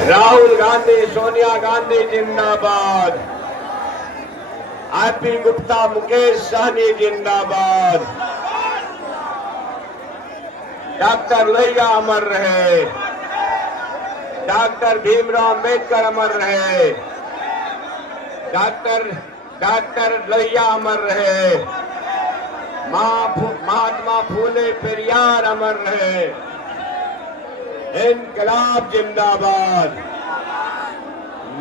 राहुल गांधी, सोनिया गांधी जिंदाबाद। आरपी गुप्ता, मुकेश सहनी जिंदाबाद। डॉक्टर लोहिया अमर रहे। डॉक्टर भीमराव अंबेडकर अमर रहे। डॉक्टर लोहिया अमर रहे। महात्मा फूले पेरियार अमर रहे। इनकलाब जिंदाबाद।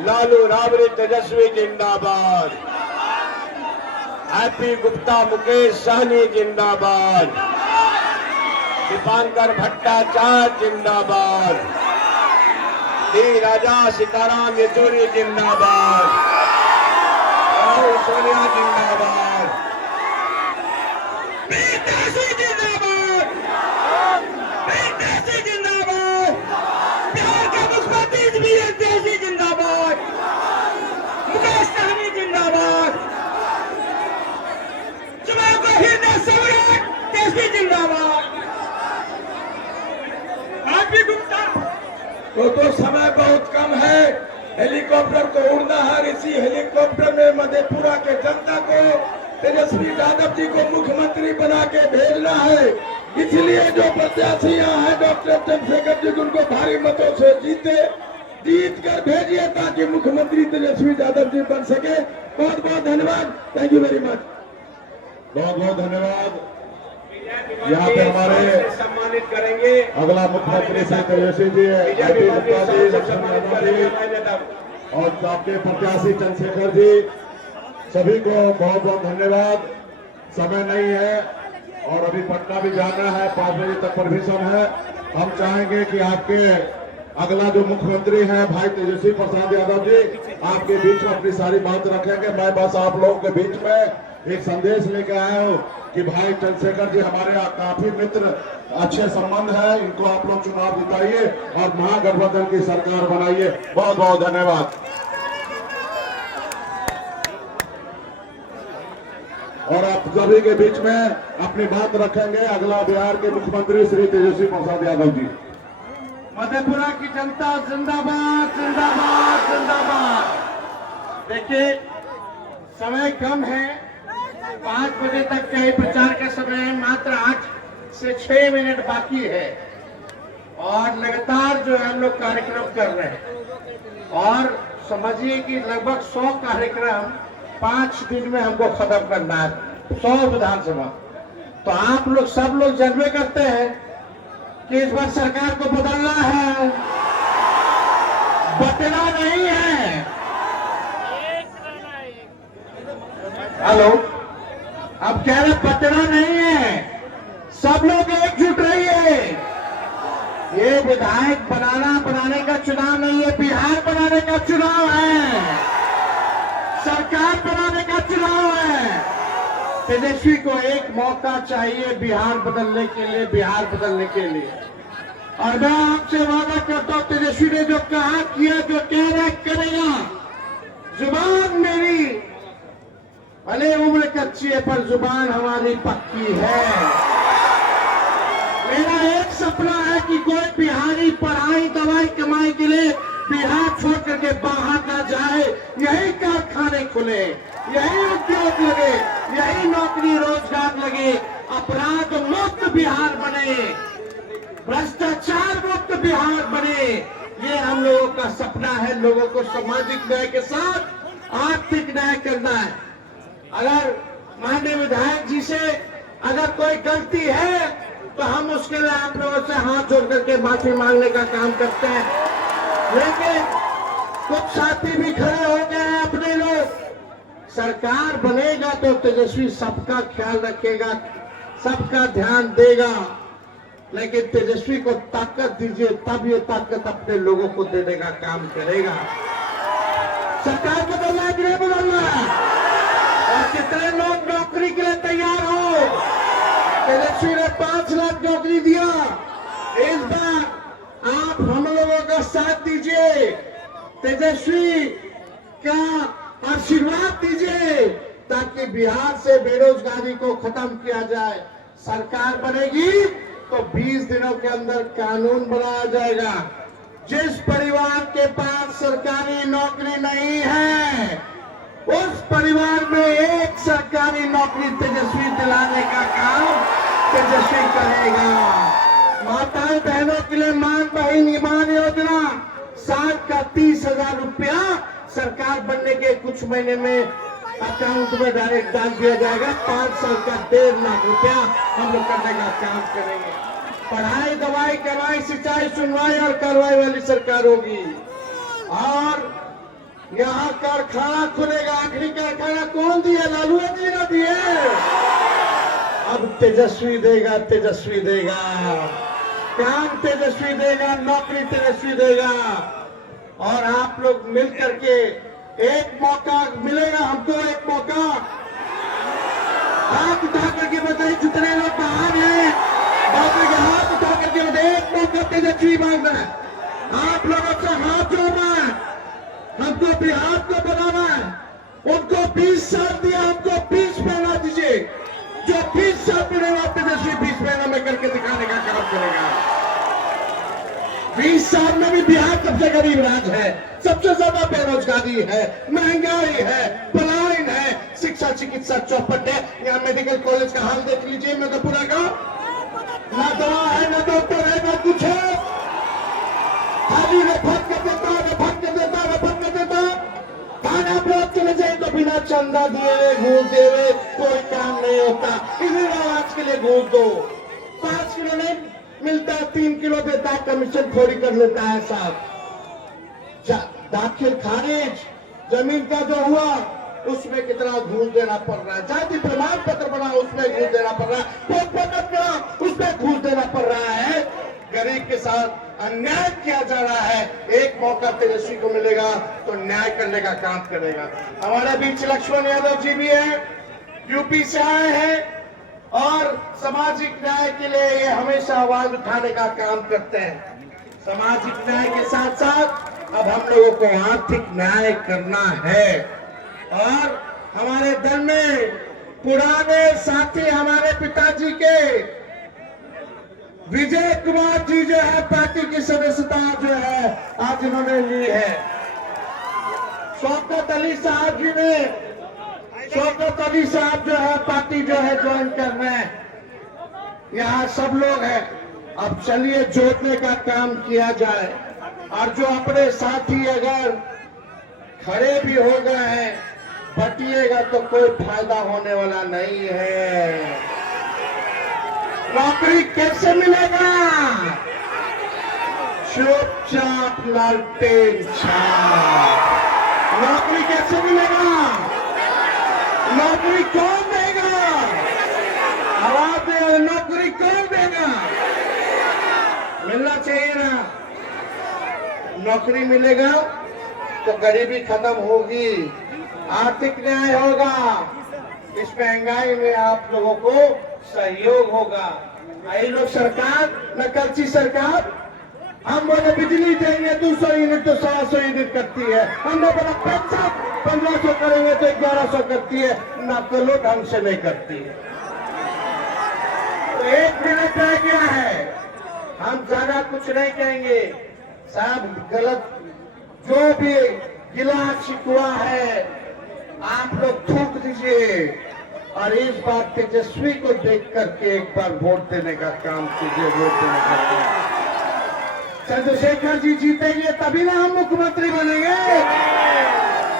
लालू राबड़ी तेजस्वी जिंदाबाद। आरपी गुप्ता, मुकेश सहनी जिंदाबाद। दीपांकर भट्टाचार्य जिंदाबाद। डी राजा सीताराम येचुरी जिंदाबाद। राहुल सोनिया जिंदाबाद। जिंदाबाद। जिंदाबाद। बिहार के मुख्यमंत्री भी जिंदाबाद। मुकेश सहनी जिंदाबाद। जिंदाबाद। आरपी गुप्ता। तो समय बहुत कम है, हेलीकॉप्टर को उड़ना है। इसी हेलीकॉप्टर में मधेपुरा के जनता को तेजस्वी यादव जी को मुख्यमंत्री बना के भेजना है। इसलिए जो प्रत्याशी यहाँ है डॉक्टर चंद्रशेखर जी, उनको भारी मतों से जीत कर भेजिए ताकि मुख्यमंत्री तेजस्वी यादव जी बन सके। बहुत बहुत धन्यवाद। Thank you very much. बहुत बहुत धन्यवाद। यहाँ पे हमारे सम्मानित करेंगे अगला मुख्यमंत्री श्री तेजस्वी जी, आरपी गुप्ता जी, लक्ष्मण यादव जी और आपके प्रत्याशी चंद्रशेखर जी, सभी को बहुत बहुत धन्यवाद। समय नहीं है और अभी पटना भी जाना है, 5 बजे तक परमिशन है। हम चाहेंगे कि आपके अगला जो मुख्यमंत्री है भाई तेजस्वी प्रसाद यादव जी, आपके बीच में अपनी सारी बात रखेंगे। मैं बस आप लोगों के बीच में एक संदेश लेके आया हूँ कि भाई चंद्रशेखर जी हमारे काफी मित्र, अच्छे संबंध है, इनको आप लोग चुनाव जिताइए और महागठबंधन की सरकार बनाइए। बहुत बहुत धन्यवाद। और आप सभी के बीच में अपनी बात रखेंगे अगला बिहार के मुख्यमंत्री श्री तेजस्वी प्रसाद यादव जी। मधेपुरा की जनता जिंदाबाद, जिंदाबाद, जिंदाबाद। देखिए समय कम है, 5 बजे तक का ही प्रचार का समय है, मात्र 8 से 6 मिनट बाकी है और लगातार जो है हम लोग कार्यक्रम कर रहे हैं और समझिए कि लगभग 100 कार्यक्रम 5 दिन में हमको खत्म करना है, 100 विधानसभा। तो आप लोग सब लोग जानबे करते हैं कि इस बार सरकार को बदलना है, बदलना नहीं है। हेलो, अब कह रहे बदलना नहीं है, सब लोग एकजुट रहिए। ये विधायक बनाने का चुनाव नहीं है, बिहार बनाने का चुनाव है, सरकार बनाने का चुनाव है। तेजस्वी को एक मौका चाहिए बिहार बदलने के लिए, बिहार बदलने के लिए। और मैं आपसे वादा करता हूं, तेजस्वी ने जो कहा किया, जो कह रहा करेगा। जुबान मेरी भले उम्र कच्ची है पर जुबान हमारी पक्की है। मेरा एक सपना है कि कोई बिहारी पढ़ाई दवाई कमाई के लिए बिहार छोड़ करके बाहर ना जाए। यही कारखाने खुले, यही उद्योग लगे, यही नौकरी रोजगार लगे, अपराध मुक्त बिहार बने, भ्रष्टाचार मुक्त बिहार बने। ये हम लोगों का सपना है। लोगों को सामाजिक न्याय के साथ आर्थिक न्याय करना है। अगर माननीय विधायक जी से अगर कोई गलती है तो हम उसके लिए आप लोगों से हाथ जोड़ करके माफी मांगने का काम करते हैं। लेकिन कुछ साथी भी खड़े हो गए हैं अपने लोग। सरकार बनेगा तो तेजस्वी सबका ख्याल रखेगा, सबका ध्यान देगा, लेकिन तेजस्वी को ताकत दीजिए, तब ये ताकत अपने लोगों को देने का काम करेगा। सरकार बदलना है कि नहीं बदलना है? और कितने लोग नौकरी के लिए तैयार हो? तेजस्वी ने 5 लाख नौकरी दिया। इस बार आप हम लोगों का साथ दीजिए, तेजस्वी का आशीर्वाद दीजिए ताकि बिहार से बेरोजगारी को खत्म किया जाए। सरकार बनेगी तो 20 दिनों के अंदर कानून बनाया जाएगा। जिस परिवार के पास सरकारी नौकरी नहीं है, उस परिवार में एक सरकारी नौकरी तेजस्वी दिलाने का काम तेजस्वी करेगा। माताओं बहनों के लिए ईमान योजना साल का 30,000 रुपया सरकार बनने के कुछ महीने में अकाउंट में डायरेक्ट डाल दिया जाएगा। 5 साल का 1.5 लाख रुपया हम लोग करने का काम करेंगे। पढ़ाई, दवाई, कमाई, सिंचाई, सुनवाई और कार्रवाई वाली सरकार होगी। और यहाँ कारखाना खुलेगा। आखिरी कारखाना कौन दिया? लालू जी ने दिए। अब तेजस्वी देगा, तेजस्वी देगा, काम तेजस्वी देगा, नौकरी तेजस्वी देगा। और आप लोग मिल करके एक मौका मिलेगा हमको, एक मौका। हाथ उठा करके बताइए जितने लोग बाहर हैं, बाबू के हाथ उठा करके बताइए एक मौका तेजस्वी मांगना है। आप लोगों से हाथ जोड़ना है, हमको बिहार को बनाना है। उनको 20 साल दिया, हमको 20 महीना दीजिए। जो 20 साल पड़ेगा तेजस्वी 20 महीना में करके दिखाने का काम करेगा। 20 साल में भी बिहार सबसे गरीब राज्य है, सबसे ज्यादा बेरोजगारी है, महंगाई है, पलायन है, शिक्षा चिकित्सा चौपट है। यहाँ मेडिकल कॉलेज का हाल देख लीजिए मधेपुरा का, ना दवा है, ना डॉक्टर है, ना कुछ है। खाली रफत कर देता, रफत कर देता, रफत कर देता। थाना ब्लॉक चले जाए तो बिना चंदा दिए घूस दे कोई काम नहीं होता। इसी आवाज के लिए घूस दो। 5 किलो नहीं मिलता, 3 किलो देता है, कमीशन खोरी कर लेता है साहब। दाखिल खारिज जमीन का जो हुआ उसमें कितना घूस देना पड़ रहा है। जाति प्रमाण पत्र बना उसमें घूस देना पड़ रहा है। पोस्ट बना उसमें घूस देना पड़ रहा है। गरीब के साथ अन्याय किया जा रहा है। एक मौका तेजस्वी को मिलेगा तो न्याय करने का काम करेगा। हमारे बीच लक्ष्मण यादव जी भी है, यूपी से आए हैं और सामाजिक न्याय के लिए ये हमेशा आवाज उठाने का काम करते हैं। सामाजिक न्याय के साथ साथ अब हम लोगों को आर्थिक न्याय करना है। और हमारे दल में पुराने साथी हमारे पिताजी के विजय कुमार जी जो है पार्टी की सदस्यता जो है आज इन्होंने ली है। शौकत अली साहब जी ने, शौकत अली साहब जो है पार्टी जो है ज्वाइन कर रहे हैं। यहाँ सब लोग हैं। अब चलिए जोड़ने का काम किया जाए। और जो अपने साथी अगर खड़े भी हो गए हैं, बटिएगा तो कोई फायदा होने वाला नहीं है। नौकरी कैसे मिलेगा? चुपचाप लालटेन छाप। नौकरी कैसे मिलेगा? नौकरी कौन देगा? आवाज दे, नौकरी कौन देगा? मिलना चाहिए ना। नौकरी मिलेगा तो गरीबी खत्म होगी, आर्थिक न्याय होगा, इस महंगाई में आप लोगों को सहयोग होगा। आई लोग सरकार नकलची सरकार, हम बोले बिजली देंगे 200 यूनिट तो 100 यूनिट करती है। हमने बोला पेंशन 1500 करेंगे तो 1100 करती है। नकलो ढंग से नहीं करती है। तो 1 मिनट रह गया है, हम ज्यादा कुछ नहीं कहेंगे साहब। गलत जो भी गिला शिकवा है आप लोग थूक दीजिए और इस बार तेजस्वी को देख करके एक बार वोट देने का काम कीजिए। वोट देने का काम चंद्रशेखर जी जीतेंगे तभी ना हम मुख्यमंत्री बनेंगे।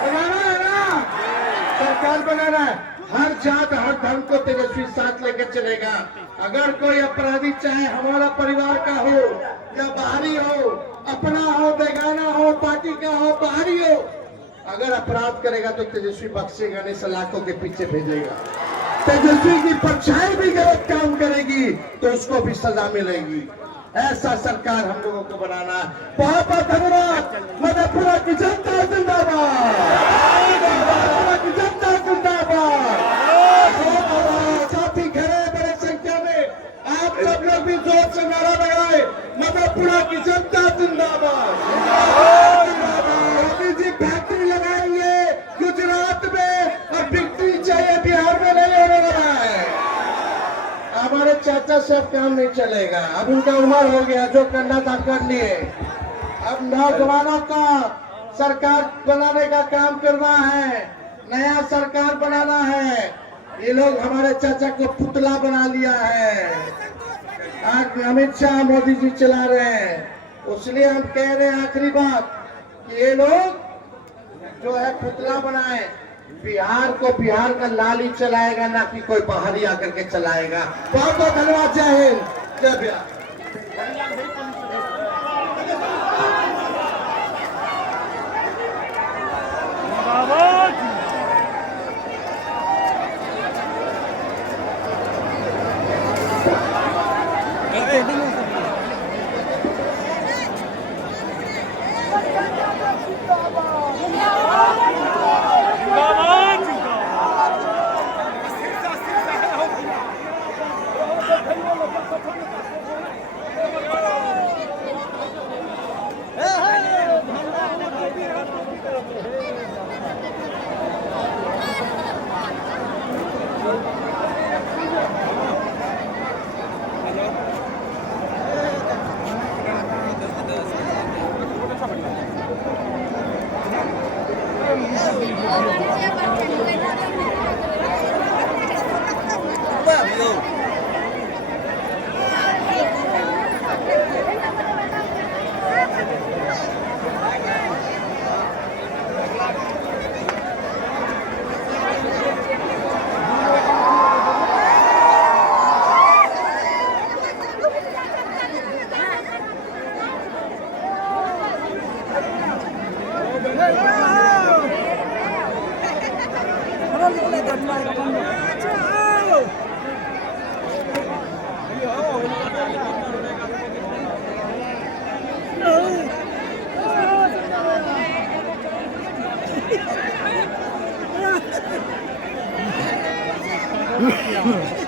बनाना है ना, सरकार बनाना है। हर जात हर धर्म को तेजस्वी साथ लेकर चलेगा। अगर कोई अपराधी चाहे हमारा परिवार का हो या बाहरी हो, अपना हो, बेगाना हो, पार्टी का हो, बाहरी हो, अगर अपराध करेगा तो तेजस्वी बख्शेगा नहीं, सलाखों के पीछे भेजेगा। तेजस्वी की परछाई भी गलत काम करेगी तो उसको भी सजा मिलेगी। ऐसा सरकार हम लोगों को बनाना है। बहुत बहुत धन्यवाद। मधेपुरा की जनता जिंदाबाद, मधेपुरा की जनता जिंदाबाद। साथी खड़े बड़ी संख्या में, आप सब लोग भी जोर से नारा लगाए, मधेपुरा की जनता जिंदाबाद। मोदी जी फैक्ट्री लगाएंगे गुजरात में और बिक्री चाहिए बिहार में नहीं होने वाला है। हमारे चाचा से अब काम नहीं चलेगा। अब उनका उम्र हो गया, जो करना था कर लिए। अब नौजवानों का सरकार बनाने का काम करना है, नया सरकार बनाना है। ये लोग हमारे चाचा को पुतला बना लिया है। आज अमित शाह मोदी जी चला रहे हैं, इसलिए हम कह रहे हैं आखिरी बात कि ये लोग जो है पुतला बनाए। बिहार को बिहार का लाल ही चलाएगा, ना कि कोई बाहरी आकर के चलाएगा। बहुत बहुत धन्यवाद। जय हिंद, जय बिहार। Yeah.